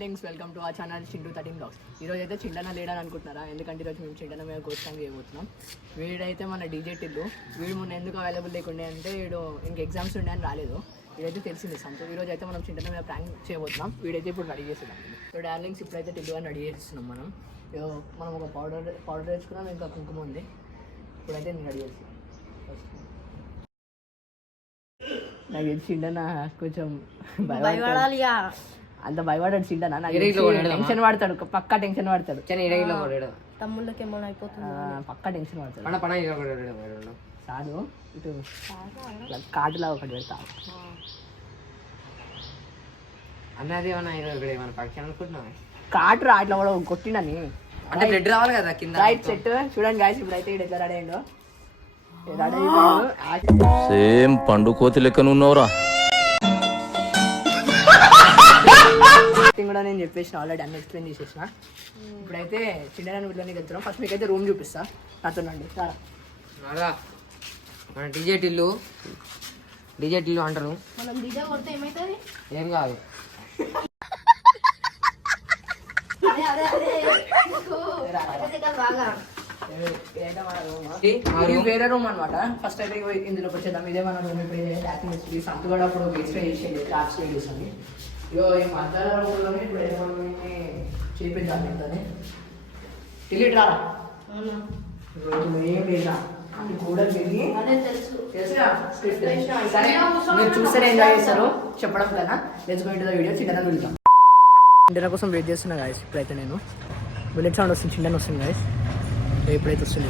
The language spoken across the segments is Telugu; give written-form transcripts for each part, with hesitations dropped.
వెల్కమ్ టు ఆ ఛానల్ చింటూ 13 బ్లాగ్స్. ఈరోజు అయితే చింటన లేడని అనుకుంటున్నారా? ఎందుకంటే ఈరోజు మేము చింటన మీద గోస్టాంగ్ చేయబోతున్నాం. వీడైతే మన డీజే టిల్లు. వీడు మొన్న ఎందుకు అవైలబుల్ లేకుండే అంటే వీడు ఇంక ఎగ్జామ్స్ ఉండే అని రాలేదు. వీడైతే తెలిసింది సంతో. ఈరోజు అయితే మనం చింటన మీద ప్రాంక్ చేయబోతున్నాం. వీడైతే ఇప్పుడు రెడీ చేస్తున్నాం. సో డార్లింగ్స్ ఇప్పుడైతే టిల్లు అని రెడీ చేస్తున్నాం. మనం ఒక పౌడర్ తెచ్చుకున్నాం, ఇంకా కుంకుమ ఉంది. ఇప్పుడైతే నేను రెడీ చేస్తాను. నాకు చింటన కొంచెం భయపడాలి. అంత భయపడాడు చింటనా, టెన్షన్ పడతాడు, పక్కా టెన్షన్ పడతాడు. తమ్ముళ్ళకి ఏమో అయిపోతుంది, పక్కా టెన్షన్ పడతాడు. కాదు ఇటు కాటులా ఒకటి పెడతా అన్నది ఏమన్నా పక్షి అనుకుంటున్నా. కాటు రా ఇట్లా కూడా కొట్టిండని అంటే బ్లడ్ రావాలి కదా కింద. రైట్ సెట్ చూడండి గాయస్. ఇప్పుడైతే ఎట్లా రెడీ అయ్యిండో. సేమ్ పండు కోతి లెక్కనున్నవరా. కూడా నేను చెప్పేసిన ఆల్రెడీ అన్ని ఎక్స్ప్లెయిన్ చేసేసిన. ఇప్పుడైతే చింటన వీటిలోనే వెళ్తున్నాం. ఫస్ట్ మీకైతే రూమ్ చూపిస్తా, నాతోనండి. సారా మన డీజే టిల్లు అంటారు. మనం డీజే కొడితే ఏమైతుంది? ఏం కాదు. వేరే రూమ్ అనమాట. ఫస్ట్ అయితే ఇందులోకి వచ్చేద్దాం. ఇదే మన రూమ్. ఇప్పుడు సంతు కూడా అప్పుడు ఎక్స్ట్రా చేసేది క్లాస్ వీడియోస్ అని. ఇగో ఈ మధ్యాహ్న రూమ్లోనే ఇప్పుడు ఏమని చేపించాలి ఇంతని. టికెట్ రారా ఏం లేదా కూడా తిరిగి తెలుసుగా స్క్రిప్ట్. సరే మీరు చూస్తేనే ఎంజాయ్ చేస్తారు చెప్పడం కన్నా. Let's go into the video. చింటన వెళ్తాం. చింటన కోసం వెయిట్ చేస్తున్నా గాయస్. ఇప్పుడైతే నేను బుల్లెట్ సౌండ్ వస్తుంది, చింటన వస్తుంది గాయస్. ఎప్పుడైతే వస్తుంది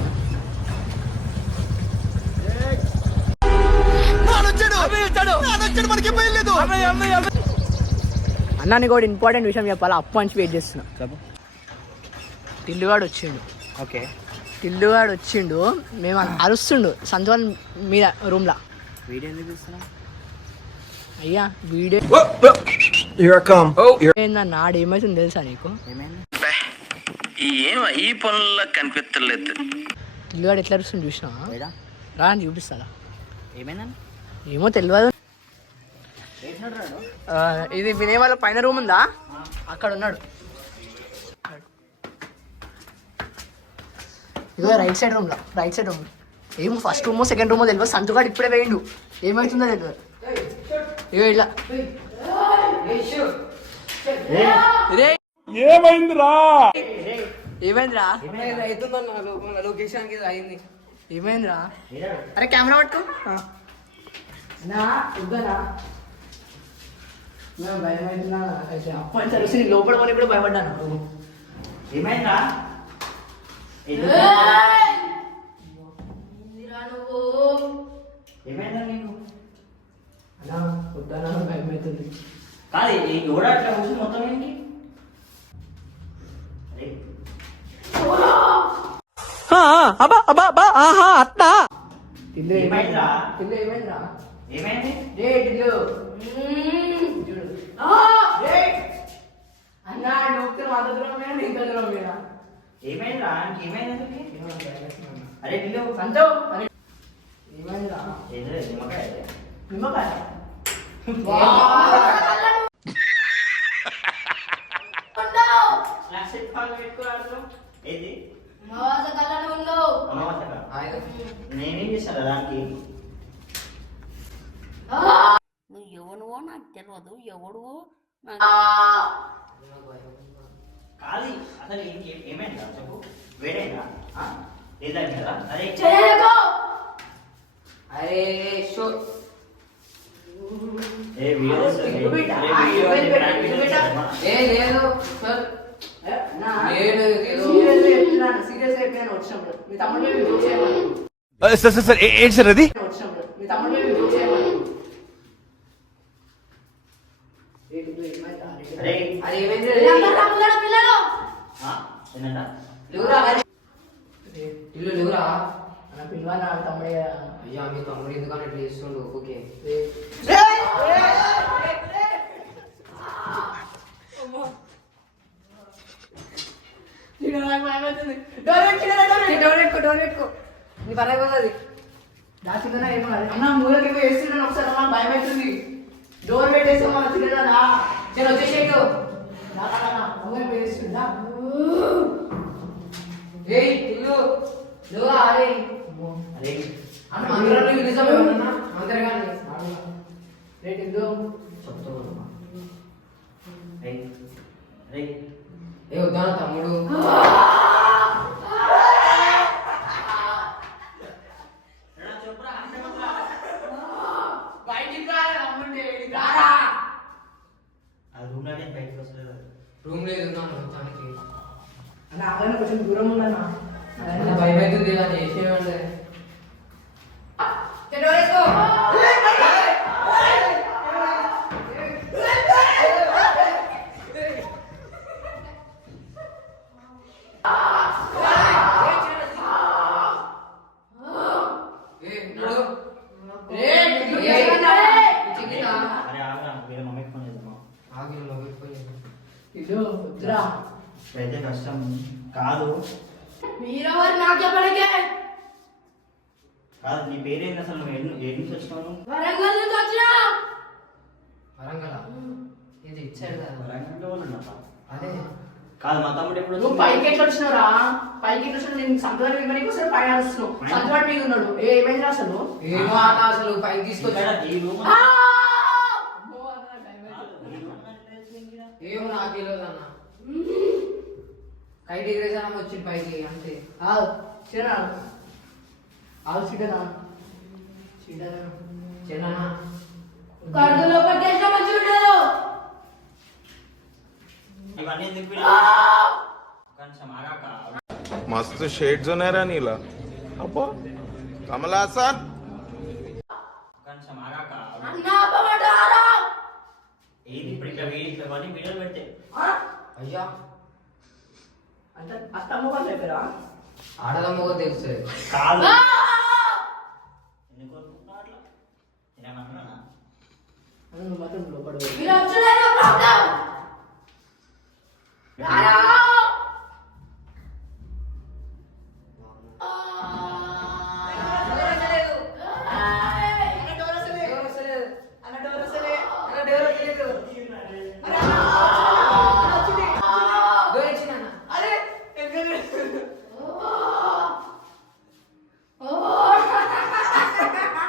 అన్నాన్ని కూడా ఇంపార్టెంట్ విషయం చెప్పాలి. అప్పు మంచి వెయిట్ చేస్తున్నా. టిల్లుగాడు వచ్చిండు. ఓకే, టిల్లుగాడు వచ్చిండు. మేము అరుస్తుండు సంతోన్ మీద రూమ్లా. వీడియో ఎందుకు చూస్తున్నాం అయ్యా? వీడియో ఏందన్న ఆడు ఏమైతుంది తెలుసా నీకు? ఈ పనుల్లో కనిపించలేదు. టిల్లుగాడు ఎట్లా అరుస్తుంది చూసినా? రా అని చూపిస్తారా? ఏమైనా ఏమో తెలియదు. ఇది వినే వాళ్ళ పైన రూమ్ ఉందా, అక్కడ ఉన్నాడు. ఇదో రైట్ సైడ్ రూమ్ ఏమో ఫస్ట్ రూమో సెకండ్ రూమో తెలియదు. సంతుగాడు ఇప్పుడే వేయండు. ఏమవుతుందో తెలియదు. ఇగో ఇలా ఏమైందిరా? లొకేషన్ అయింది. ఏమైందిరా? అరే కెమెరా పట్టుకో. భయమైందా? అప్పటి లోపల కొని కూడా భయపడ్డాను. ఏమైందా? ఏమైందా నీకు? అన్నా వద్దానా, భయమవుతుంది. కాదు ఎవడ అట్లా కూర్చొని మొత్తం ఏంటి? టిల్లు ఏమైందిరా? ఏమైంది? టిల్లు చూడు అన్నా నొక్కి అంత దూరం మీద ఇంత దూరం మీద. ఏమైందిరా? ఏమైంది? అరే పిల్లు సంతో ఏమైందిరా? నిమ్మకాయ నేనేం చేశాను దానికి? నువ్వు ఎవడువో నాకు తెలియదు, ఎవడువో కాదు అసలు ఏమైందా చెప్పు. వేడైందా? ఏదండి కదా? అరే అరే షో లేదు వచ్చినప్పుడు మీ తమ్ముడు వచ్చినప్పుడు మీ తమ్ముడు ఇల్లు లేవురా పిల్లవా నా తమ్ముడే. అయ్యా మీ తమ్ముడు ఎందుకని అట్లా చేస్తుండు? ఓకే నీ పర్లేదు అది దాచుకున్నా ఏమో అన్న మూలకి వేస్తున్నాను ఒకసారి భయం అవుతుంది. డోర్ పెట్టేసుకోమా చిన్నదా నేను వచ్చేసేటు అమ్మాయి పేరుస్తుందా ఏయ్ ఇల్లు నువ్వు అరే అరే అన్న మందిరంలో నిజమే అన్న మందిరం కానీ రేట్ ఇల్లు చెప్తా రే రే ఏ వద్దా తమ్ముడు రూమ్ లేదు ఉన్నాను మొత్తానికి అన్న అమ్మాయిని కొంచెం దూరం ఉండన్నా భయం అవుతుంది కానీ చేసేవాళ్ళే ఇల్లు వద్దురా అయితే కష్టం కాదు మీరెవరు నాకు చెప్పడానికి కాదు నీ పేరేంటి అసలు నువ్వు ఏడు నుంచి వచ్చినావు వరంగల్ నుంచి వచ్చినా వరంగల్ ఇది ఇచ్చాడు కదా వరంగల్లో వాళ్ళు ఉన్నారా? అదే కాదు మా తమ్ముడు ఎప్పుడు నువ్వు పైకి ఎట్లా వచ్చినావురా పైకి ఎట్లా వచ్చినావు నేను సంతోషం ఇవ్వడానికి వస్తే పైన వస్తున్నావు సంతోషం మీద ఉన్నాడు ఏమైంది అసలు ఏమో అన్న అసలు పైకి తీసుకొచ్చాడు ఏమో నాకు తెలియదు అన్న కైట్ ఎగరేసాను వచ్చింది పైకి అంతే చిన్న చిన్న చిన్న కడుపులో పట్టేసిన మంచి ఉండదు ఇవన్నీ ఎందుకు కొంచెం ఆగాక मस्त शेड जो नाही राणीला अप्पा कमला असा కొంచెం ఆగాక అన్న అప్పమంటారా ఏది ఇప్పుడు ఇట్లా వీడియో ఇవన్నీ వీడియోలు పెడితే అయ్యా అంటే అత్తమ్మ చెప్పారా ఆడదమ్మగా తెలుస్తుంది కాదు ఎందుకు అనుకుంటున్నావు అట్లా నేనేమన్నా నువ్వు మాత్రం లోపడు మీరు వచ్చలేదు ప్రాబ్లం రారా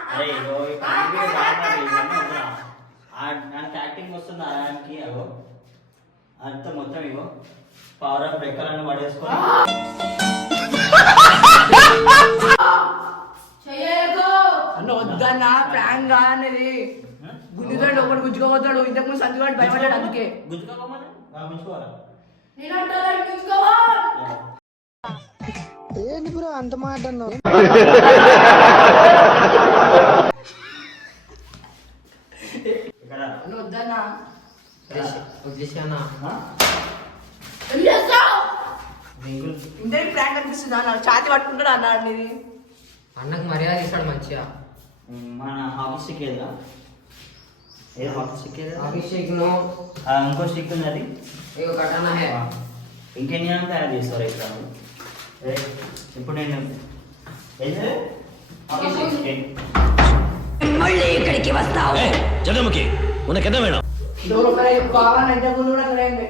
అరే ఇగో ఈ పని మీద బాగుపడి ఇవన్నీ వద్దురా. నాకు యాక్టింగ్ వస్తుంది ఆయనకి అగో అంత మొత్తం ఇగో పవర్ ఆఫ్ రెక్కలను పడేసుకొని చెయ్యకు అన్న వద్దన్న ప్రాంక్ గా అనేది గుంజుతాడు ఒకటి గుంజుకోపోతాడు ఇంతకు ముందు సంచుగాడు భయపడ్డాడు అందుకే గుంజుకోమని గుంజుకోవాలా నేను అంటారా చూసుకోవా ఇక్కడ అన్న వద్దన్న వదిలేసానా ఏం చేస్తావు రింగులు ఇంతకీ ప్రాంక్ అనిపిస్తుంది అన్న ఛాతి పట్టుకుంటాడు అన్న అనేది అన్నకు మర్యాద ఇస్తాడు మంచిగా మన హాకీ స్టిక్ ఏదా ఏదో హాకీ స్టిక్ ఏదా అభిషేక్ ను ఇంకో స్టిక్ ఉంది అది ఏదో కటానా హే ఇంకెన్ని ఏమైనా తయారు చేస్తారు ఇక్కడ ఇప్పుడు నేను ఏంటి హాకీ స్టిక్ మళ్ళీ ఇక్కడికి వస్తావు జగముఖి ఉనకెంత వేణం డోర్ ఒకరే కావాలని ఇంతకు ముందు కూడా అట్లనే ఉంది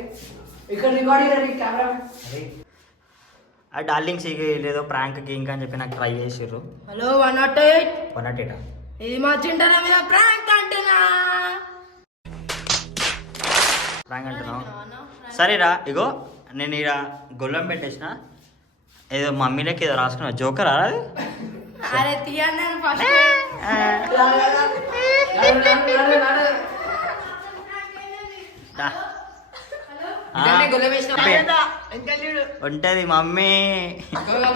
ఇక్కడ రికార్డింగ్ అది కెమెరా అరే ఆ డార్లింగ్స్ లేదో ప్రాంక్కి ఇంకా అని చెప్పి నాకు ట్రై చేసిర్రు హలో 108 కొన్నట్టేట ఇది మా చింటల మీద ప్రాంక్ అంటున్నా ప్రాంక్ అంటున్నావు సరేరా ఇగో నేను ఇక్కడ గొల్లం పెట్టేసిన ఏదో మమ్మీలకి ఏదో రాసుకున్నా జోకర్ అది అరే తీయండి ఫస్ట్ ఉంటది మమ్మీ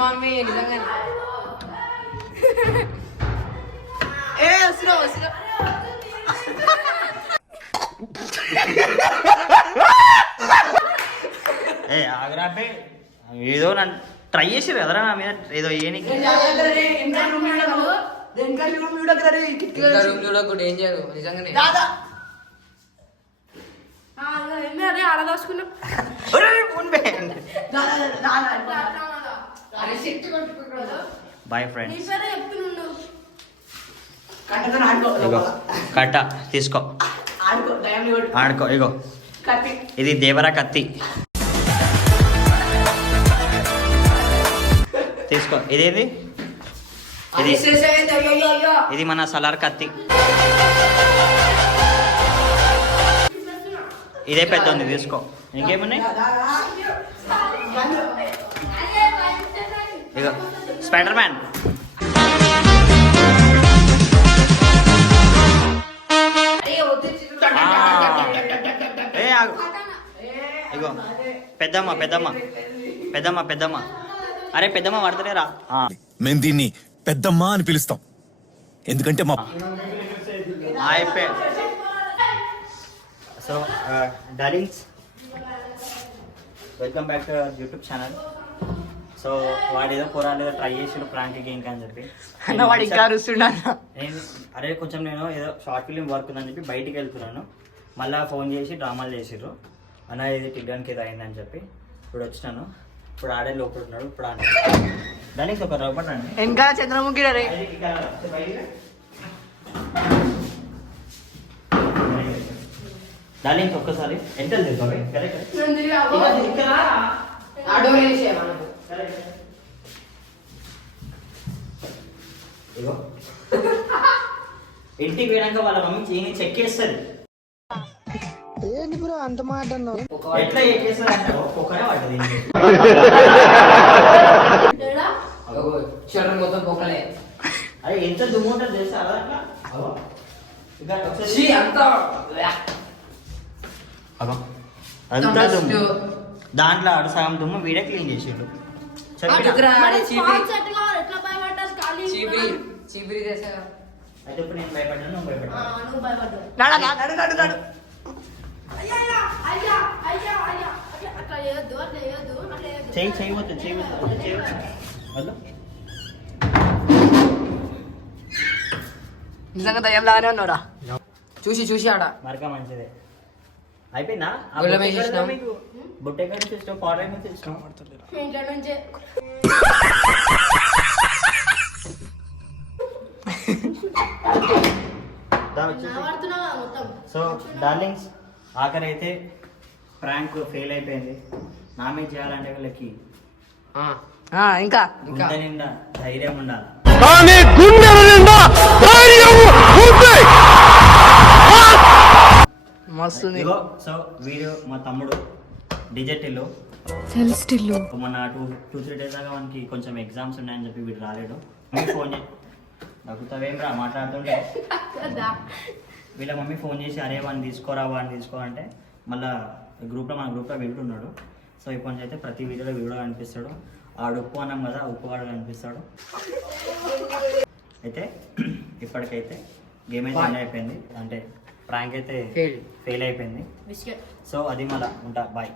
మమ్మీ నిజంగా ఏ వస్తున్నావు వస్తున్నావు ఏ ఆగ్రాపే ఏదో నన్ను ట్రై చేసిర్రు కదరా నా మీద ఏదో ఏనికి ఇంకా రూమ్ చూడకరే ఇంకా రూమ్ చూడకు డేంజర్ నిజంగానే దాదా అదే ఆడదాసుకున్నాం బాయ్ ఫ్రెండ్స్ సరే చెప్తున్నాడు కట్టతో ఆడుకో ఇగో కట్ట తీసుకో ఆడుకో దయం ఆడుకో ఇగో ఇది దేవరా కత్తి తీసుకో. ఇదేది? ఇది మన సలార్ కత్తి. ఇదే పెద్ద ఉంది, తీసుకో. ఇంకేమున్నాయి? ఇగో స్పైడర్ మ్యాన్. ఇగో పెద్దమ్మ పెద్దమ్మ పెద్దమ్మ పెద్దమ్మ. అరే పెద్దమ్మ పడతలేరా? మేము దీన్ని పెద్దమ్మ అని పిలుస్తాం, ఎందుకంటే మా అయిపోయి. So darlings, welcome back to YouTube channel. So వాడు ఏదో పోరాడు ఏదో ట్రై చేసాడు ప్రాంక్ గేమ్ అని చెప్పి వాడు ఇంకా అరుస్తున్నాడు. నేను అరే కొంచెం నేను ఏదో షార్ట్ ఫిలిం వర్క్ ఉందని చెప్పి బయటికి వెళ్తున్నాను. మళ్ళీ ఫోన్ చేసి డ్రామాలు చేసిర్రు, అన్న ఇది టిగ్గానికి ఏదో అయిందని చెప్పి ఇప్పుడు వచ్చినాను. ఇప్పుడు ఆడే లోపల ఉన్నాడు. ఇప్పుడు ఆడే దానికి ఒక రవ్వట్ అండి ఇంకా చంద్రముఖి రే. దానికి ఒక్కసారి ఎంత తెలుసు ఇగో ఇంటికి పోయినాక వాళ్ళ మమ్మీ చేయని చెక్ చేస్తుంది. ఎట్లా చెక్ చేస్తుంది అంటే ఒక్కొక్కరే పడ్డది. షర్ట్ మొత్తం పొక్కలే. అరే ఎంత దుమ్ము ఉంటుంది తెలుసా అలా. అంతా దుమ్ము, దాంట్లో ఆడు సగం దుమ్ము వీడే క్లీన్ చేసిండు. చీపిరి చేసా. అయితే ఇప్పుడు నేను భయపడ్డాను, నువ్వు భయపడ్డాను. చేయవద్దు నిజంగా దయ్యం లాగానే ఉన్నారా? చూసి ఆడ మరక మంచిదే. అయిపోయిందా? గుళ్ళ మీద చూసినాం. బుట్ట ఎక్కడ నుంచి ఇష్టం, పౌడర్ నుంచి ఇష్టం. సో డార్లింగ్స్, ఆఖరి అయితే ప్రాంక్ ఫెయిల్ అయిపోయింది. నా మీద చేయాలంటే వీళ్ళకి ఇంకా గుండె నిండా ధైర్యం ఉండాలి. మస్తు. సో వీడియో మా తమ్ముడు డిజిటల్లో మొన్న 2-3 days దాకా మనకి కొంచెం ఎగ్జామ్స్ ఉన్నాయని చెప్పి వీడు రాలేడు. మమ్మీ ఫోన్ చేసి నవ్వుతావేం రా మాట్లాడుతుంటే వీళ్ళ మమ్మీ ఫోన్ చేసి అరే వాడిని తీసుకో అంటే మళ్ళీ మన గ్రూప్లో వెళ్తున్నాడు. సో ఇప్పటి నుంచి అయితే ప్రతి వీడియోలో వీడియో కనిపిస్తాడు. ఆడు ఉప్పు అన్నాం కదా, ఉప్పుగాడు కనిపిస్తాడు. అయితే ఇప్పటికైతే గేమ్ అయితే ఎండ్ అయిపోయింది, అంటే ప్రాంక్ అయితే ఫెయిల్ అయిపోయింది. సో అది మళ్ళీ ఉంటా, బాయ్.